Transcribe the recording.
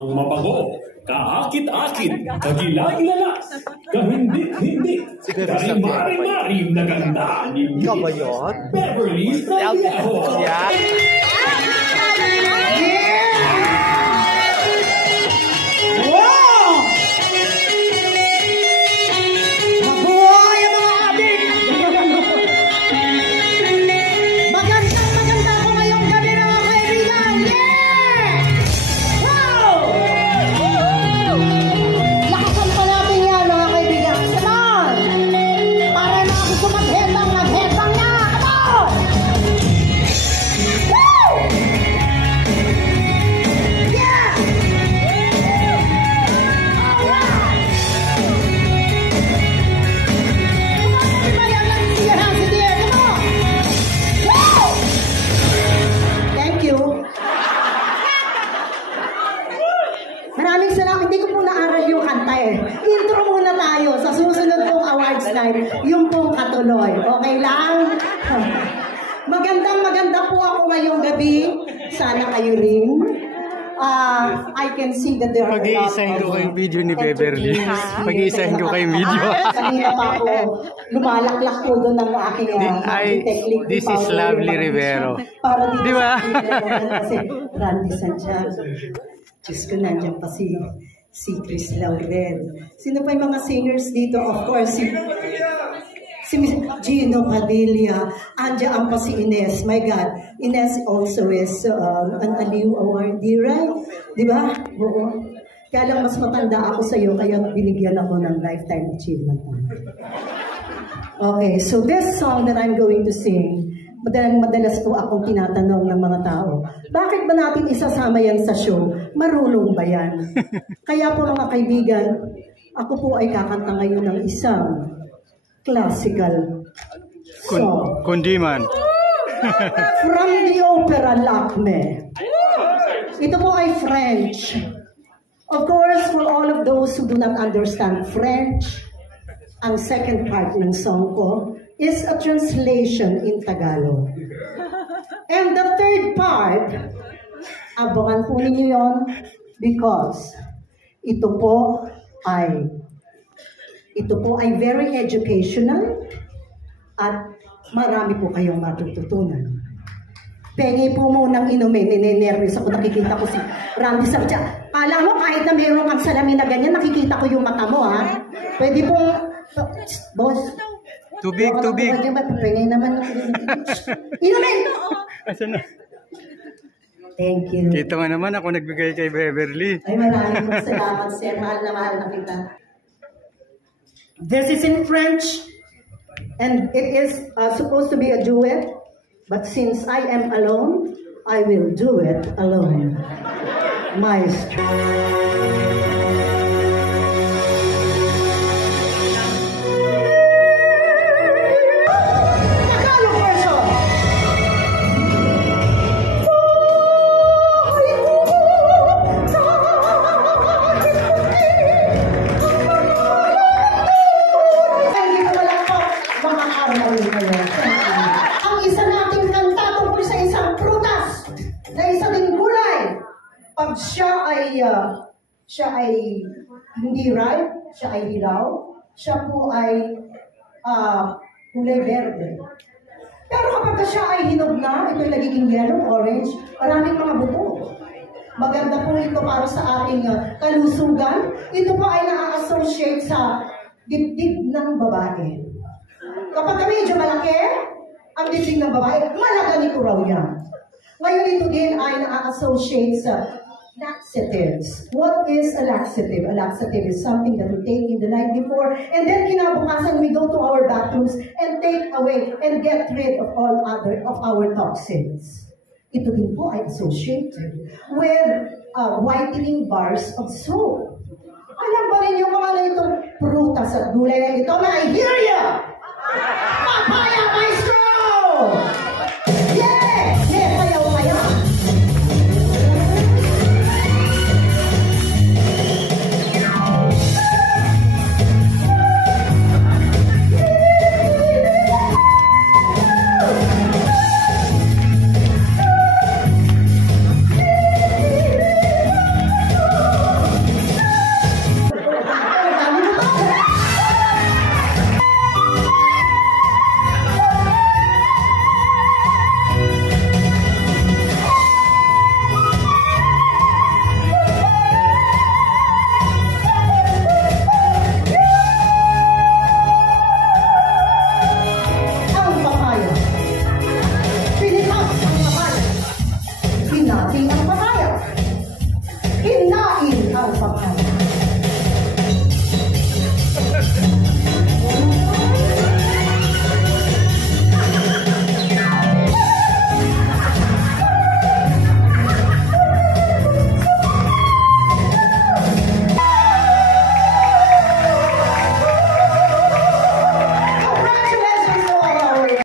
Ang mabango, kaakit-akit, kagilag-lalas, kahindi-hindi, karimari-marim na ganda ni Beverly Salviejo. Maraming salamat. Hindi ko po naaral yung kanta eh. Intro muna tayo sa susunod pong awards night. Yung pong katuloy. Okay lang? Maganda po ako ngayong gabi. Sana kayo rin. I can see that there are a lot of... Pag-iisahin ko kayong video ni Beverly. Pag-iisahin ko kayong video. Kanina pa ako lumalaklak po doon ng aking technique. This is Lovely Rivero. Di ba? Kasi Randy Santiago. Diyos ko, nandiyan pa si Chris Laurel. Sino pa yung mga singers dito? Of course, si Gino Padilla. Andiyan pa si Ines. My God, Ines also is an Aliw awardee, right? Di ba? Oo. Kaya lang mas matanda ako sa iyo, kaya binigyan ako ng Lifetime Achievement. Okay, so this song that I'm going to sing, madalas po akong tinatanong ng mga tao, bakit ba natin isasama yan sa show? Marunong ba yan? Kaya po mga kaibigan, ako po ay kakanta ngayon ng isang classical song. Kundiman. From the opera Lakme. Ito po ay French. Of course, for all of those who do not understand French, ang second part ng song ko is a translation in Tagalog. And the third part, abangan po ninyo yun because ito po ay very educational at marami po kayong matututunan. Pengi po munang inumin, ninenervous ako, nakikita ko si Randy Santiago. Kala mo kahit na mayroon kang salamin na ganyan, nakikita ko yung mata mo, ha? Pwede pong, boss, Tubig. Pengay naman. Inumin! Thank you. Kita nga naman ako nagbigay kay Beverly. Ay, maraming salamat, sir. Mahal na kita. This is in French, and it is supposed to be a duet, but since I am alone, I will do it alone. Maestro. Ang isa nating kanta tungkol sa isang prutas na isa ding gulay. Pag siya ay hindi ripe, siya ay hilaw, siya po ay kulay verde. Pero kapag siya ay hinog na, ito ay nagiging yellow, orange, maraming mga buto. Maganda po ito para sa ating kalusugan. Ito po ay na-associate sa dibdib ng babae. Kapag medyo malaki, ang dibdib ng babae, malaganito raw yan. Ngayon ito din ay na-associate sa laxatives. What is a laxative? A laxative is something that we take in the night before, and then kinabukasan we go to our bathrooms and take away and get rid of all other of our toxins. Ito din po ay associated with whitening bars of soap. Alam ba ninyo kung ano itong prutas at gulay na ito? Nigeria!